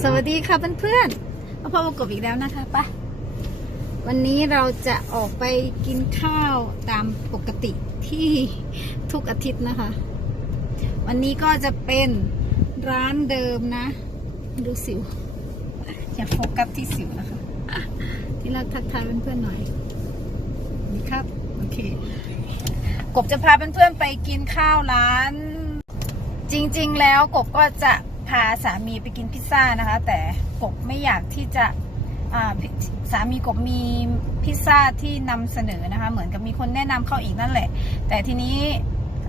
สวัสดีค่ะเพื่อนๆมาพบกับกบอีกแล้วนะคะปะวันนี้เราจะออกไปกินข้าวตามปกติที่ทุกอาทิตย์นะคะ วันนี้ก็จะเป็นร้านเดิมนะ ดูสิว อย่าโฟกัสที่สิวนะคะ ที่เราทักทายเพื่อนๆหน่อยนี่ครับ โอเค กบจะพาเพื่อนๆไปกินข้าวร้าน จริง ๆ แล้วกบก็จะาสามีไปกินพิซซ่านะคะ แต่กบไม่อยากที่จะสามีกบมีพิซซ่าที่นำเสนอนะคะ เหมือนกับมีคนแนะนำเข้าอีกนั่นแหละ แต่ทีนี้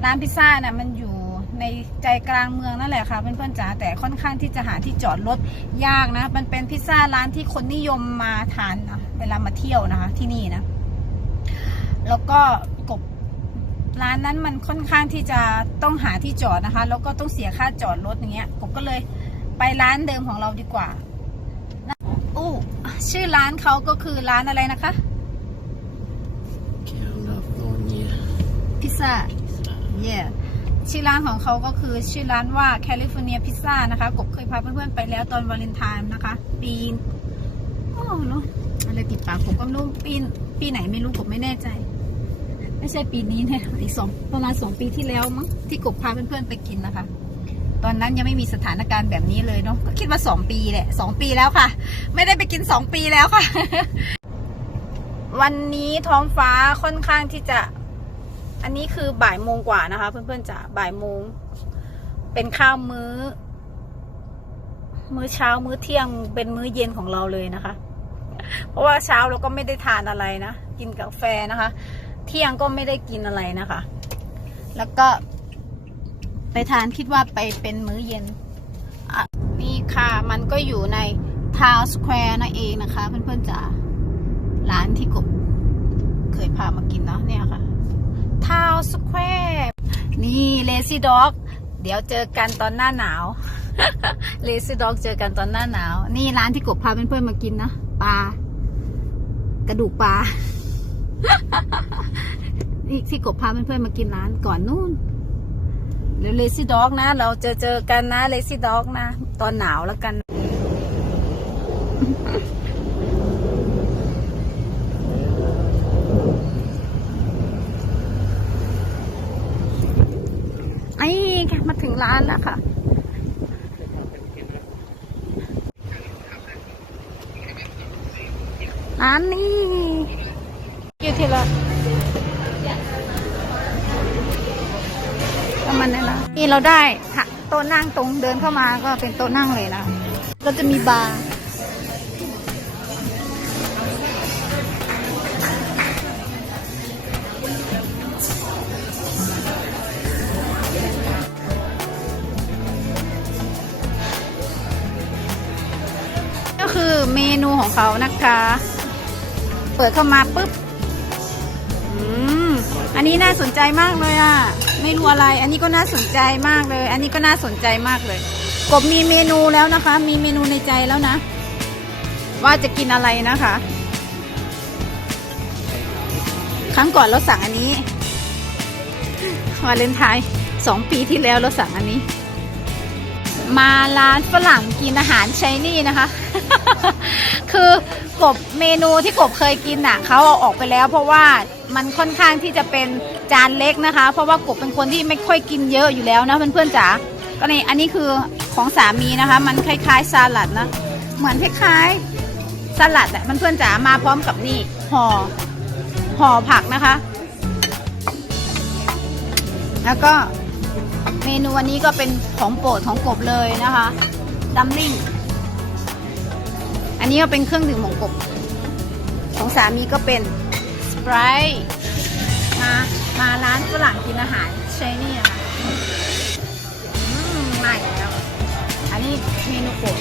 ร้านพิซซ่าน่ะมันอยู่ในใจกลางเมืองนั่นแหละค่ะเพื่อนๆจ๋าแต่ค่อนข้างที่จะหาที่จอดรถยากนะ มันเป็นพิซซ่าร้านที่คนนิยมมาทานนะเวลามาเที่ยวนะคะที่นี่นะ แล้วก็ ร้านนั้นมันค่อนข้างที่จะต้องหาที่จอดนะคะ แล้วก็ต้องเสียค่าจอดรถอย่างเงี้ยผมก็เลยไปร้านเดิมของเราดีกว่านะอู้ชื่อร้านเขาก็คือร้านอะไรนะคะ California พิซซ่า yeah ชื่อร้านของเขาก็คือชื่อร้านว่า California Pizza นะคะกบเคยพาเพื่อนๆไปแล้วตอนวาเลนไทน์นะคะ ปีโอ้เนอะอะไรติดปากผมก็ไม่รู้ปีปีไหนไม่รู้ผมไม่แน่ใจ ไม่ใช่ปีนี้นี่ยอีกสองประมาณสองปีที่แล้วมั้งที่กบพาเพื่อนๆไปกินนะคะ ตอนนั้นยังไม่มีสถานการณ์แบบนี้เลยเนาะก็คิดว่าสองปีแหละสองปีแล้วค่ะ ไม่ได้ไปกินสองปีแล้วค่ะ วันนี้ท้องฟ้าค่อนข้างที่จะ อันนี้คือบ่ายโมงกว่านะคะ เพื่อนๆจ๋าบ่ายโมง เป็นข้าวมื้อ มื้อเช้ามื้อเที่ยงเป็นมื้อเย็นของเราเลยนะคะ เพราะว่าเช้าเราก็ไม่ได้ทานอะไรนะกินกาแฟนะคะ เที่ยงก็ไม่ได้กินอะไรนะคะ แล้วก็ ไปทานคิดว่าไปเป็นมื้อเย็นอะนี่ค่ะ มันก็อยู่ในทาวสแควร์นั่นเองนะคะ เพื่อนๆจ๋าร้านที่กบเคยพามากินเนาะเนี่ยค่ะทาวสแควร์นี่เลซี่ด็อกเดี๋ยวเจอกันตอนหน้าหนาวเลซี่ด็อกเจอกันตอนหน้าหนาว นี่ร้านที่กบพาเพื่อนๆมากินนะปลากระดูกปลา นี่ที่กบพาเพื่อนๆมากินร้านก่อนนู่นเดี๋ยวเลซี่ด็อกนะ เราจะเจอกันนะเลซี่ด็อกนะ ตอนหนาวแล้วกันไอ้ค่ะมาถึงร้านแล้วค่ะร้านนี้อยู่ที่ละ ประมาณนั้นนะนี่เราได้ค่ะโต๊ะนั่งตรงเดินเข้ามาก็เป็นโต๊ะนั่งเลยนะก็จะมีบาร์ก็คือเมนูของเขานะคะ เปิดเข้ามาปุ๊บ อันนี้น่าสนใจมากเลยอะ ไม่รู้อะไร อันนี้ก็น่าสนใจมากเลย อันนี้ก็น่าสนใจมากเลย กบมีเมนูแล้วนะคะ มีเมนูในใจแล้วนะ ว่าจะกินอะไรนะคะ ครั้งก่อนเราสั่งอันนี้วาเลนไทน์สองปีที่แล้วเราสั่งอันนี้ มาร้านฝรั่งกินอาหารไชนี่นะคะ คือกบเมนูที่กบเคยกินน่ะเขาเอาออกไปแล้วเพราะว่ามันค่อนข้างที่จะเป็นจานเล็กนะคะ เพราะว่ากบเป็นคนที่ไม่ค่อยกินเยอะอยู่แล้วนะเพื่อนๆจ๋าก็นี่อันนี้คือของสามีนะคะ มันคล้ายๆสลัดนะ เหมือนคล้ายๆสลัดอะเพื่อนๆจ๋ามาพร้อมกับนี่ห่อห่อผักนะคะ แล้วก็ เมนูวันนี้ก็เป็นของโปรดของกบเลยนะคะดัมลิงอันนี้ก็เป็นเครื่องดื่มของกบ ของสามีก็เป็นสไปร์มามาร้านฝรั่งกินอาหารใช่นี่นะคะอืมมาอีกแล้ว อันนี้เมนูโปรด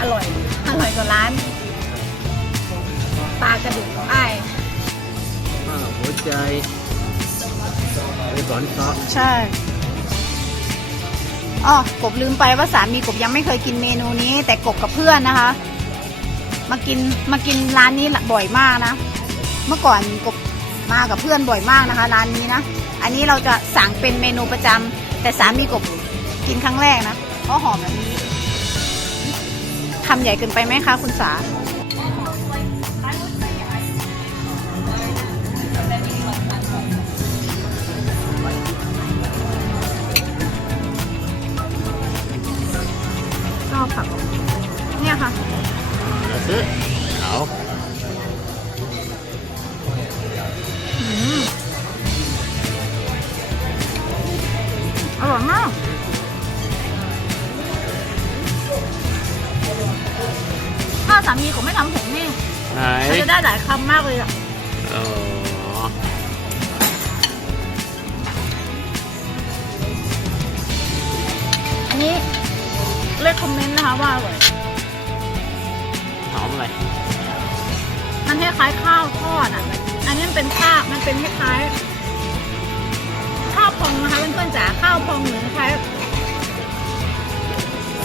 อร่อย อร่อยกว่าร้าน ปลากระดูกของอ้ายข้าวหัว ใจไปสอนซอสใช่อ๋อกบลืมไปว่าสามีกบยังไม่เคยกินเมนูนี้ แต่กบกับเพื่อนนะคะ มากินมากินร้านนี้บ่อยมากนะ เมื่อก่อนกบมากับเพื่อนบ่อยมากนะคะ ร้านนี้นะ อันนี้เราจะสั่งเป็นเมนูประจำแต่สามีกบกินครั้งแรกนะเพราะหอมแบบนี้ทำใหญ่เกินไปไหมคะคุณสาาอืมอร่อยมากถ้าสามีผมไม่ทำผมนี่ไหนมันจะได้หลายคำมากเลยอะอ๋ออันนี้เลขคอมเมนต์นะคะว่าอร่อยหอมอะไรมัน คล้ายๆข้าวทอดอะ อันนี้มันเป็นข้าวมันเป็นคล้ายๆข้าวพองนะคะเพื่อนๆจ๋าข้าวพองเหมือนคล้าย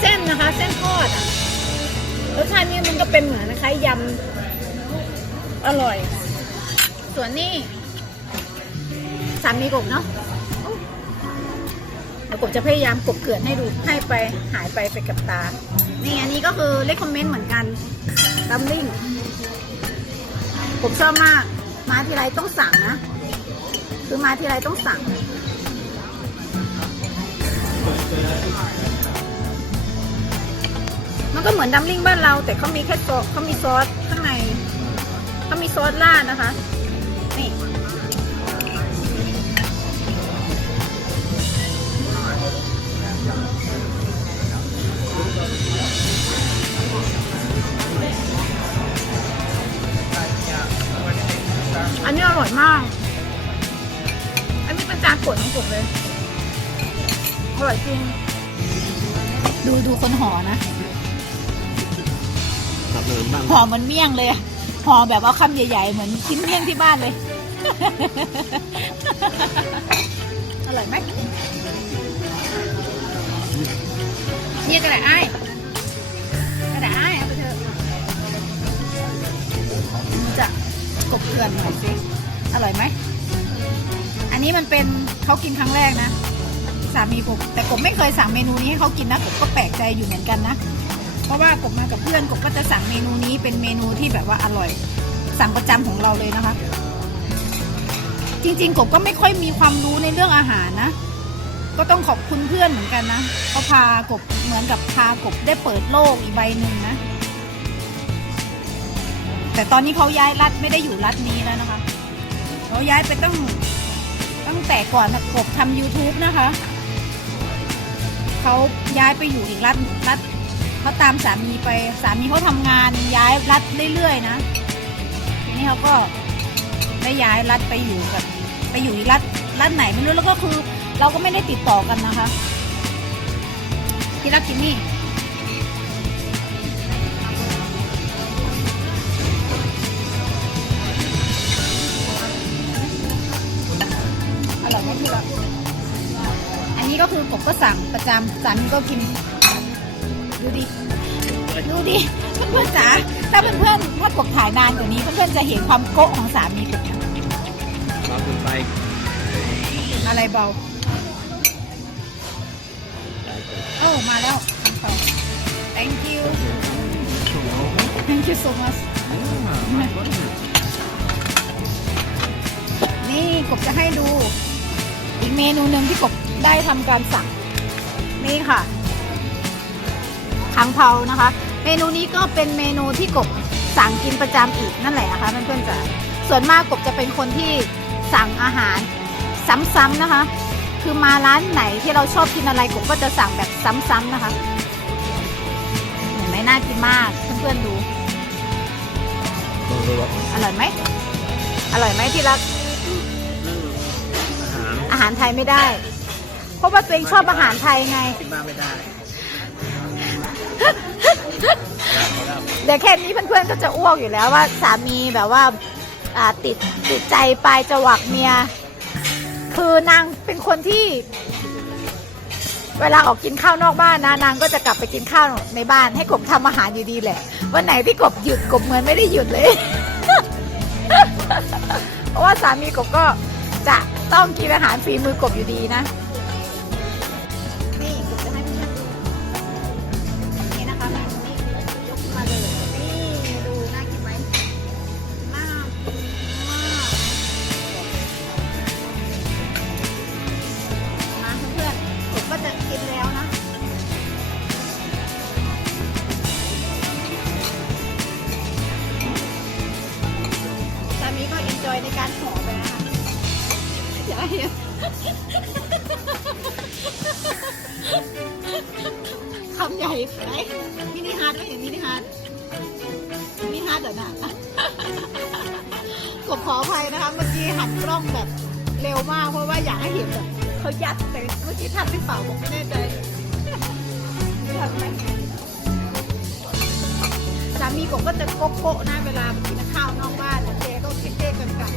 เส้นนะคะ เส้นทอดอะรสชาตินี่มันก็เป็นเหมือนคล้ายยำอร่อย ส่วนนี้สามีกบเนาะเดี๋ยวกบจะพยายามกบเกลื่อนให้ดูให้ไปหายไปไปกับตา นี่อันนี้ก็คือเลคคอมเมนต์เหมือนกันดัมลิง ผมชอบมาก มาทีไรต้องสั่งนะ คือมาทีไรต้องสั่ง มันก็เหมือนดัมลิงบ้านเรา แต่เขามีแค่ซอสเขามีซอสข้างในเขามีซอสราดนะคะ มาก อันนี้เป็นจานโปรดของผมเลย อร่อยจริง ดูดูคนห่อนะ สับเนินบ้างห่อเหมือนเมี่ยงเลยอะห่อแบบเอาคำใหญ่ๆ เหมือนชิ้นเมี่ยงที่บ้านเลย อร่อยไหมนี่กระดาษไอ้ายกระดาษไอ้ายเอาไปเถอะมันจะกบเกลือนหน่อยสิ อร่อยไหม อันนี้มันเป็นเขากินครั้งแรกนะ สามีผมแต่ผมไม่เคยสั่งเมนูนี้ให้เขากินนะผมก็แปลกใจอยู่เหมือนกันนะ เพราะว่ากบมากับเพื่อนกบก็จะสั่งเมนูนี้เป็นเมนูที่แบบว่าอร่อย สั่งประจำของเราเลยนะคะ จริงๆกบก็ไม่ค่อยมีความรู้ในเรื่องอาหารนะ ก็ต้องขอบคุณเพื่อนเหมือนกันนะเขาพากบเหมือนกับพากบได้เปิดโลกอีกใบหนึ่งนะแต่ตอนนี้เขาย้ายรัฐไม่ได้อยู่รัฐนี้แล้วนะคะ เขาย้ายไปตั้งตั้งแต่ก่อนกบทำ YouTube นะคะ เขาย้ายไปอยู่อีกรัฐรัฐเขาตามสามีไปสามีเขาทำงานย้ายรัฐเรื่อยๆนะทีนี้เขาก็ได้ย้ายรัฐไปอยู่กับไปอยู่อีกรัฐรัฐไหนไม่รู้แล้วก็คือ เราก็ไม่ได้ติดต่อกันนะคะที่รักกินนี่ สั่งประจำสามีก็กิน ดูดิ ดูดิเพื่อนๆจ๋าถ้าเพื่อนๆถ้ากบถ่ายนานกว่านี้เพื่อนๆจะเห็นความโกะของสามีกบเราขึ้นไปอะไรเบาโอ้มาแล้ว thank you thank you so much นี่กบจะให้ดู อีกเมนูหนึ่งที่กบได้ทำการสั่ง นี่ค่ะขังเผานะคะ เมนูนี้ก็เป็นเมนูที่กบสั่งกินประจำอีกนั่นแหละนะคะเพื่อนๆจ๋าส่วนมากกบจะเป็นคนที่สั่งอาหารซ้ำๆนะคะ คือมาร้านไหนที่เราชอบกินอะไรกบก็จะสั่งแบบซ้ำๆนะคะเห็นไหมน่ากินมากเพื่อนๆดูอร่อยไหมอร่อยไหมที่รักอาหารอาหารไทยไม่ได้ เพราะว่าตัวเองชอบอาหารไทยไงที่บ้านไม่ได้เดี๋ยวแค่นี้เพื่อนๆก็จะอ้วกอยู่แล้วว่าสามีแบบว่าอ่าติดติดใจปลายจวักเมีย คือนางเป็นคนที่ เวลาออกกินข้าวนอกบ้านนะนางก็จะกลับไปกินข้าวในบ้าน ให้กบทำอาหารอยู่ดีแหละวันไหนที่กบหยุดกบเหมือนไม่ได้หยุดเลย เพราะว่าสามีกบก็จะต้องกินอาหารฝีมือกบอยู่ดีนะ เขายัดแต่เมื่อกี้ทันหรือเปล่าผมไม่แน่ใจทันไหมสามีผมก็จะโกะโก๊ะนะเวลาไปกินข้าวนอกบ้านนะเจ๊ก็เก๊ะๆกันกัน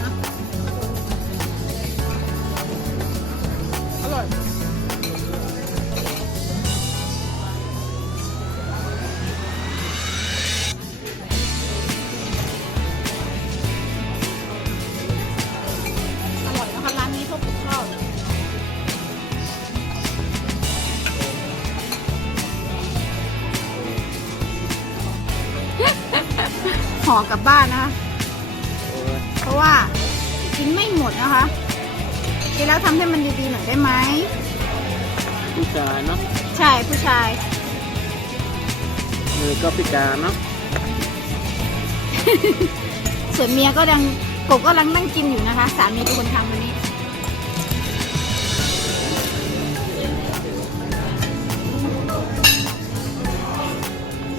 นะอร่อย ห่อกลับบ้านนะคะ เพราะว่ากินไม่หมดนะคะกินแล้วทำให้มันดีๆหน่อยได้ไหมผู้ชายเนาะใช่ผู้ชายมือก็พิการเนาะส่วนเมียก็ยังกบก็กำลังนั่งกินอยู่นะคะ สามีเป็นคนทำวันนี้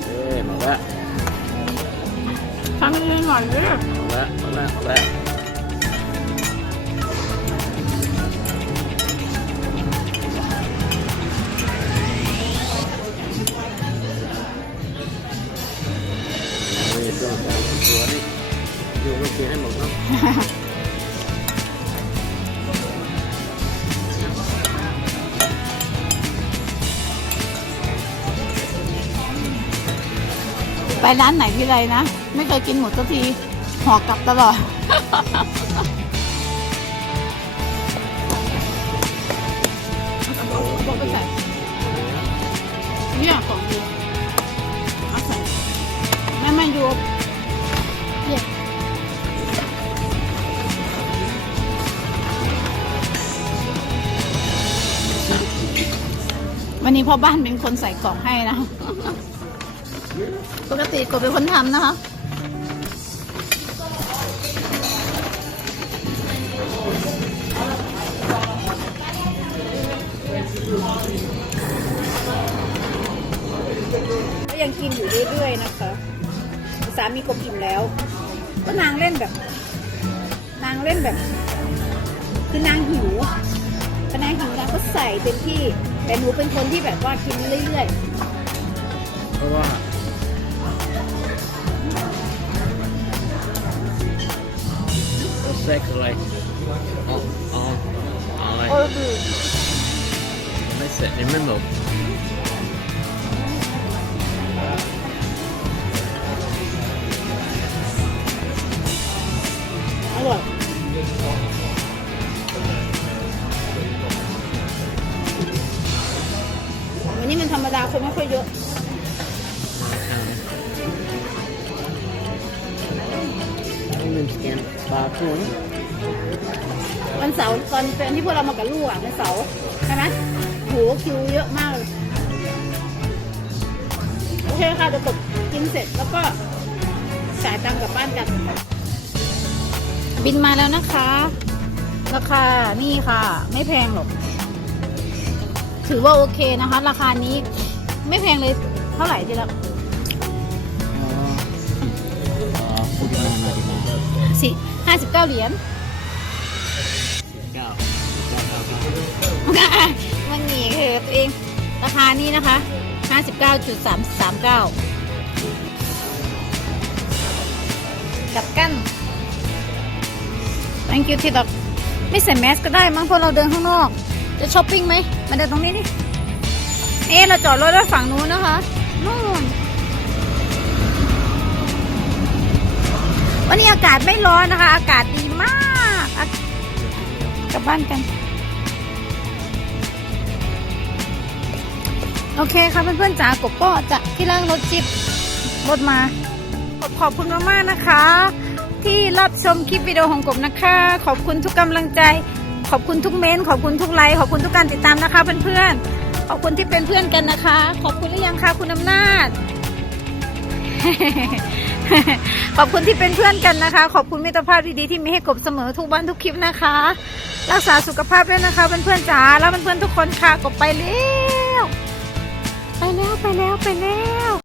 เอ้ยมาละ ทำให้หน่อยด้วยมาละมาละมาละนี่ตัวสองตัวนี่อยู่ก็กินให้หมดเนา ไปร้านไหนที่ไรนะ ไม่เคยกินหมดสักทีห่อกลับตลอดบอกไปใส่เนี่ยของดีเอาใส่แม่แม่ยูเนี่ยวันนี้พ่อบ้านเป็นคนใส่กล่องให้นะ ปกติกบเป็นคนทำนะคะก็ยังกินอยู่เรื่อยๆนะคะสามีกบอิ่มแล้ว ก็นางเล่นแบบ นางเล่นแบบ คือนางหิวพอนางหิวนางก็ใส่เต็มที่ แต่หนูเป็นคนที่แบบว่ากินเรื่อยเพราะว่า เซ็กอะไร ปลาทูนะวันเสาร์ตอนตอนที่พวกเรามากับลูกอะวันเสาร์ใช่ไหมโหคิวเยอะมากเลยโอเคค่ะเดี๋ยวกดกินเสร็จแล้วก็จ่ายตังค์กลับบ้านกัน บินมาแล้วนะคะ ราคานี่ค่ะ ไม่แพงหรอก ถือว่าโอเคนะคะ ราคานี้ไม่แพงเลยเท่าไหร่ทีละอ๋อพูดมามาดีมา สี่ห้าสิบเก้าเหรียญเก้าเก้าเก้าเก้ามันหนีคือตัวเอง ราคานี้นะคะ59.339กับกั้น thank you ที่แบบไม่ใส่แมสก็ได้มั้งเพราะเราเดินข้างนอก จะช้อปปิ้งไหมมาเดินตรงนี้ดิเอ๊ะเราจอดรถไว้ฝั่งนู้นนะคะ วันนี้อากาศไม่ร้อนนะคะ อากาศดีมากกลับบ้านกัน โอเคค่ะเพื่อนๆจ๋ากบก็จะที่ล่างรถจิบรถมาขอบขอบคุณมากๆนะคะ ที่รับชมคลิปวิดีโอของกบนะคะ ขอบคุณทุกกำลังใจ ขอบคุณทุกเมนขอบคุณทุกไลค์ขอบคุณทุกการติดตามนะคะเพื่อนๆขอบคุณที่เป็นเพื่อนกันนะคะ ขอบคุณหรือยังคะคุณอำนาจ ขอบคุณที่เป็นเพื่อนกันนะคะ ขอบคุณมิตรภาพดีๆที่มีให้กบเสมอทุกวันทุกคลิปนะคะ รักษาสุขภาพด้วยนะคะเพื่อนๆจ๋าแล้วเพื่อนๆทุกคนค่ะกบไปแล้ว ไปแล้วไปแล้วไปแล้ว